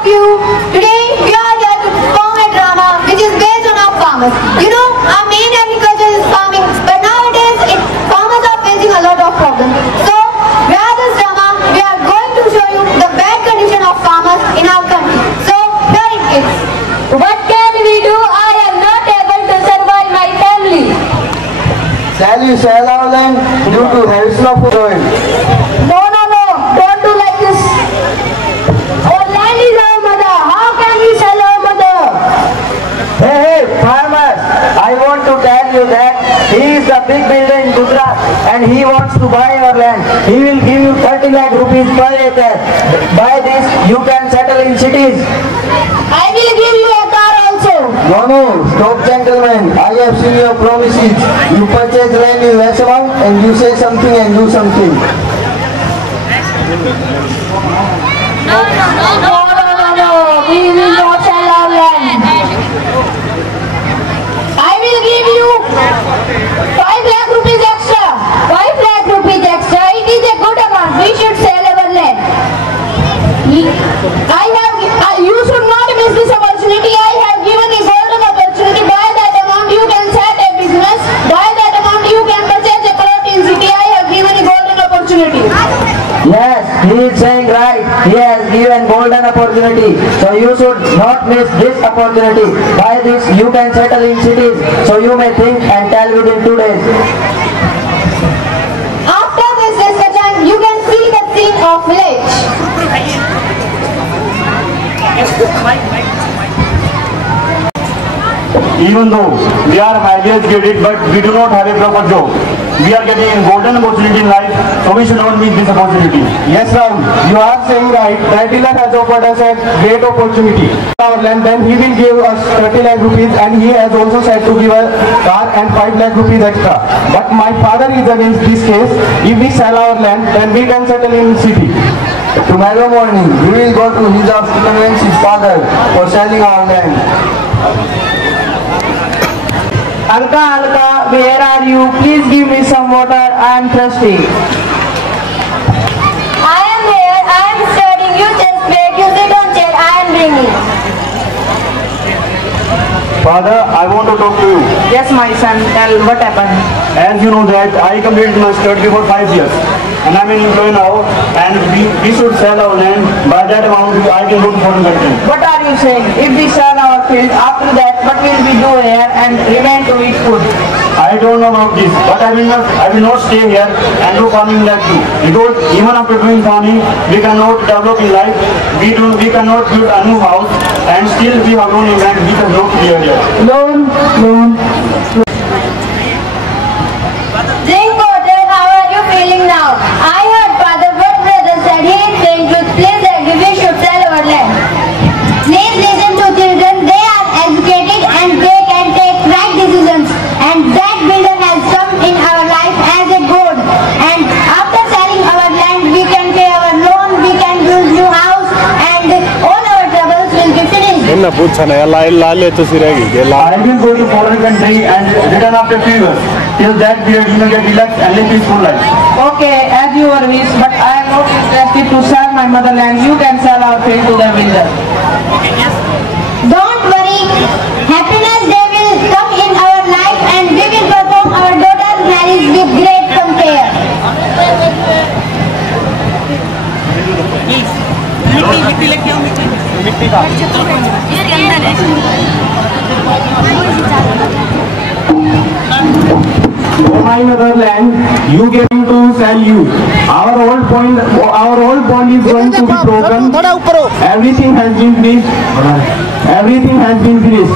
of you. Today we are here to perform a drama which is based on our farmers. You know, our main agriculture is farming, but nowadays farmers are facing a lot of problems. So, via this drama, we are going to show you the bad condition of farmers in our country. So, here it is. What can we do? I am not able to survive my family. Shall you sell our land due to harvesting of soil? No, don't do like this. Our land is our mother. How can we sell our mother? Hey, farmers! I want to tell you that he is the big builder in Gujarat and he wants to buy our land. He will give you 30 lakh rupees per acre. By this, you can settle in cities. I will give you a car also. No, stop gentlemen. I have seen your promises. You purchase land in less amount and you say something and do something. No. We will not sell our land. I will give you 5 lakh rupees extra. 5 lakh rupees extra. It is a good amount. We should sell our land. You should not miss this opportunity. I have given a golden opportunity. By that amount you can start a business. By that amount you can purchase a plot in city. I have given a golden opportunity. Yes, he is saying right. He has given golden opportunity. So you should not miss this opportunity. By this you can settle in cities. So you may think and tell within 2 days. After this discussion, you can see the scene of village. Even though we are highly educated, but we do not have a proper job. We are getting a golden opportunity in life, so we should not miss this opportunity. Yes, Ram, you are saying right. That dealer has offered us a great opportunity. Our land, then he will give us 30 lakh rupees and he has also said to give a car and 5 lakh rupees extra. But my father is against this case. If we sell our land, then we can settle in city. Tomorrow morning, we will go to his house to convince his father for selling our land. Alka, where are you? Please give me some water. I am thirsty. I am here. I am studying. You just wait. You sit on chair. I am bringing. Father, I want to talk to you. Yes, my son. Tell what happened. As you know that I completed my study for 5 years. And I'm an employee now, and we should sell our land. By that amount, I can go to foreign country. What are you saying? If we sell our field, after that, what will we do here and remain to eat food? I don't know about this, but I will not stay here and do farming like you. Because even after doing farming, we cannot develop in life. We cannot build a new house, and still we have loan in bank. We cannot clear here. Loan. Drink water. How are you feeling now? I heard Father what brother said. He is saying to please agree we should sell our land. Please listen to children. They are educated and they can take right decisions. And that builder has come in our life as a god. And after selling our land, we can pay our loan, we can build new house, and all our troubles will be finished. I will go to foreign country and return after 2 years. Till that period, you may get relaxed and live peaceful life. Okay, as you are wish, but I am not interested to sell my motherland. You can sell our field to the builder. Don't worry. Happiness day will come in our life and we will perform our daughter's marriage with great fanfare. For my motherland, you get to sell you. Our old bond is going to be broken. Everything has been finished. Everything has been finished.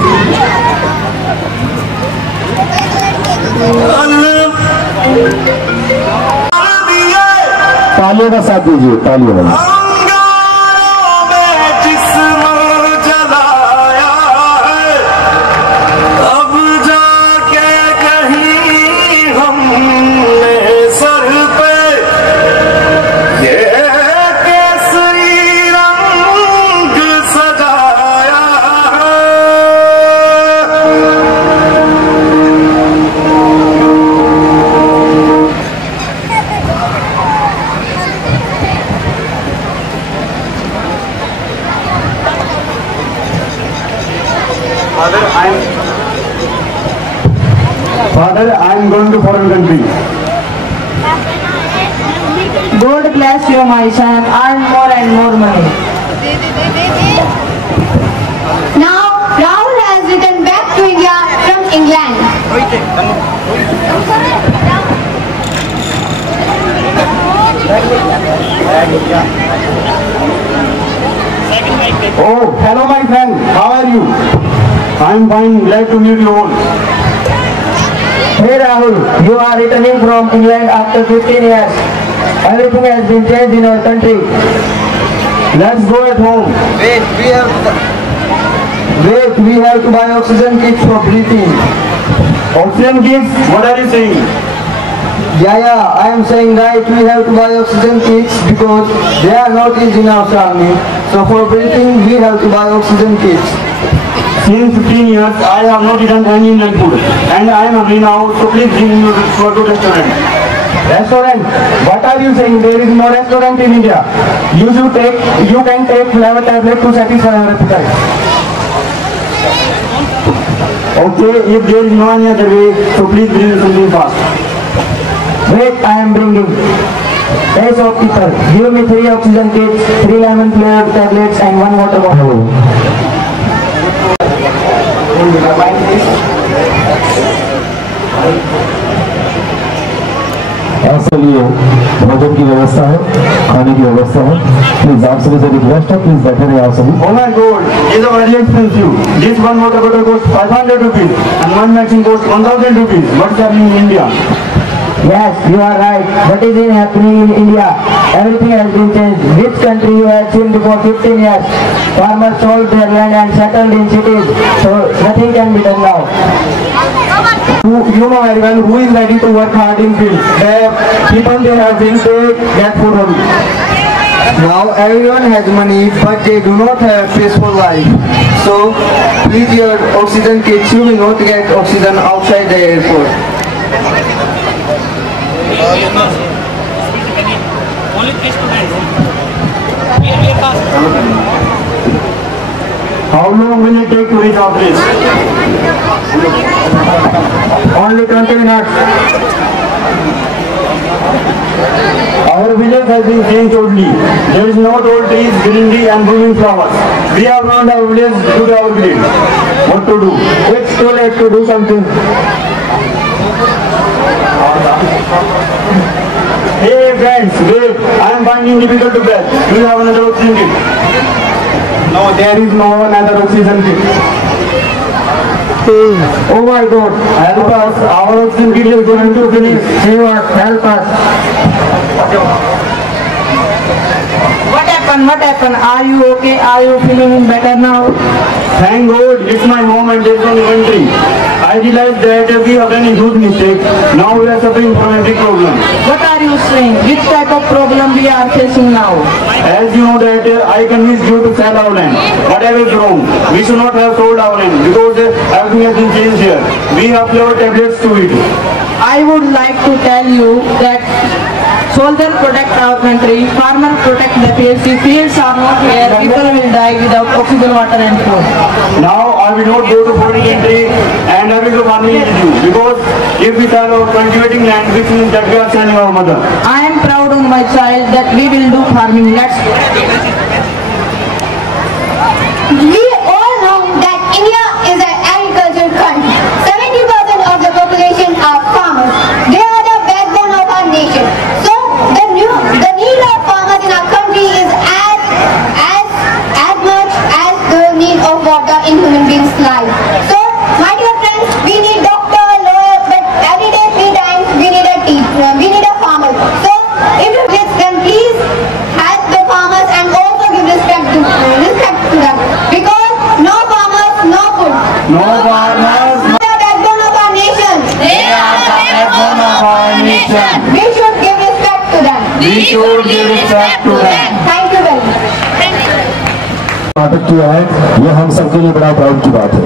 तालियों का साथ दीजिए, तालियों का। Father, I am going to foreign country. God bless you, my son. Earn more and more money. Now, Rahul has returned back to India from England. Oh, hello my friend. How are you? I am fine. Glad to meet you all. Hey Rahul, you are returning from England after 15 years. Everything has been changed in our country. Let's go at home. Wait, we have to buy oxygen kits for breathing. Oxygen kits? What are you saying? Yeah, I am saying right, we have to buy oxygen kits because they are not used in our army. So for breathing, we have to buy oxygen kits. Since 15 years, I have not eaten any Indian food. And I am hungry now, so please bring me to a good restaurant. Restaurant? What are you saying? There is no restaurant in India. You can take flavor tablet to satisfy your appetite. Okay, if there is no any other way, so please bring me something fast. Wait, I am bringing. Hey shopkeeper, give me 3 oxygen kits, 3 lemon flavored tablets and 1 water bottle. ऐसे लिए भोजन की व्यवस्था है, खाने की व्यवस्था है। प्लीज आप सभी से रिक्वेस्ट है, प्लीज बैठे रहे आप सभी। Oh my God, this is very expensive. This one water bottle costs 500 rupees and one medicine costs 1000 rupees. What's happening in India? Yes, you are right. What is happening in India? Everything has been changed. Which country you have seen before 15 years? Farmers sold their land and settled in cities, so nothing can be done now. You know very well who is ready to work hard in field. The people they have bills, they get food only. Now everyone has money, but they do not have a peaceful life. So please your oxygen kits, you will not get oxygen outside the airport. Only 3 students. How long will it take to reach our place? Only 20 minutes. Our village has been changed totally. There is no tall trees, greenery and blooming flowers. We have found our village to our village. What to do? It's too late to do something. Hey friends, wait. I am finding difficult to breathe. Do you have another oxygen kit? No, there is no another oxygen kit. Oh my God, help us. Our oxygen kit is going to finish. Save help us. What happened? Are you okay? Are you feeling better now? Thank God, it's my home and it's my country. I realized that we have done a huge mistake. Now we are suffering from a big problem. What are you saying? Which type of problem we are facing now? As you know that I convinced you to sell our land. But I was wrong. We should not have sold our land because everything has been changed here. We have flavor tablets to eat. I would like to tell you that soldiers protect our country, farmers protect the fields. If fields are not here, people will die without oxygen, water and food. Now I will not go to foreign country and I will do farming with you because if we are cultivating land, which means that we are selling our mother. I am proud of my child that we will do farming. Let's We all know that India is an agricultural country. 70% of the population are farmers. They are the backbone of our nation. So the need of farmers in our country is as much as the need of water in human beings' life. So my dear friends, we need doctor, lawyer, but every day 3 times we need a teacher, we need a farmer. So if you can please help the farmers and also give respect to them. Because no farmers, no food. No farmers. They are the backbone of our nation. They are the backbone of our nation. We should give respect to them. We should give respect to them. Thank you very much. नाटक किया है, ये हम सबके लिए बड़ा proud की बात है।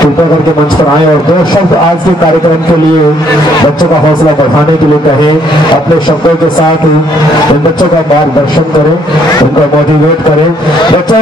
कृपया करके मंच पर आए और 2 शब्द आज के कार्यक्रम के लिए बच्चों का हौसला बढ़ाने के लिए कहें। अपने शब्दों के साथ इन बच्चों का मार्गदर्शन करें, उनको मोटिवेट करें। बच्चों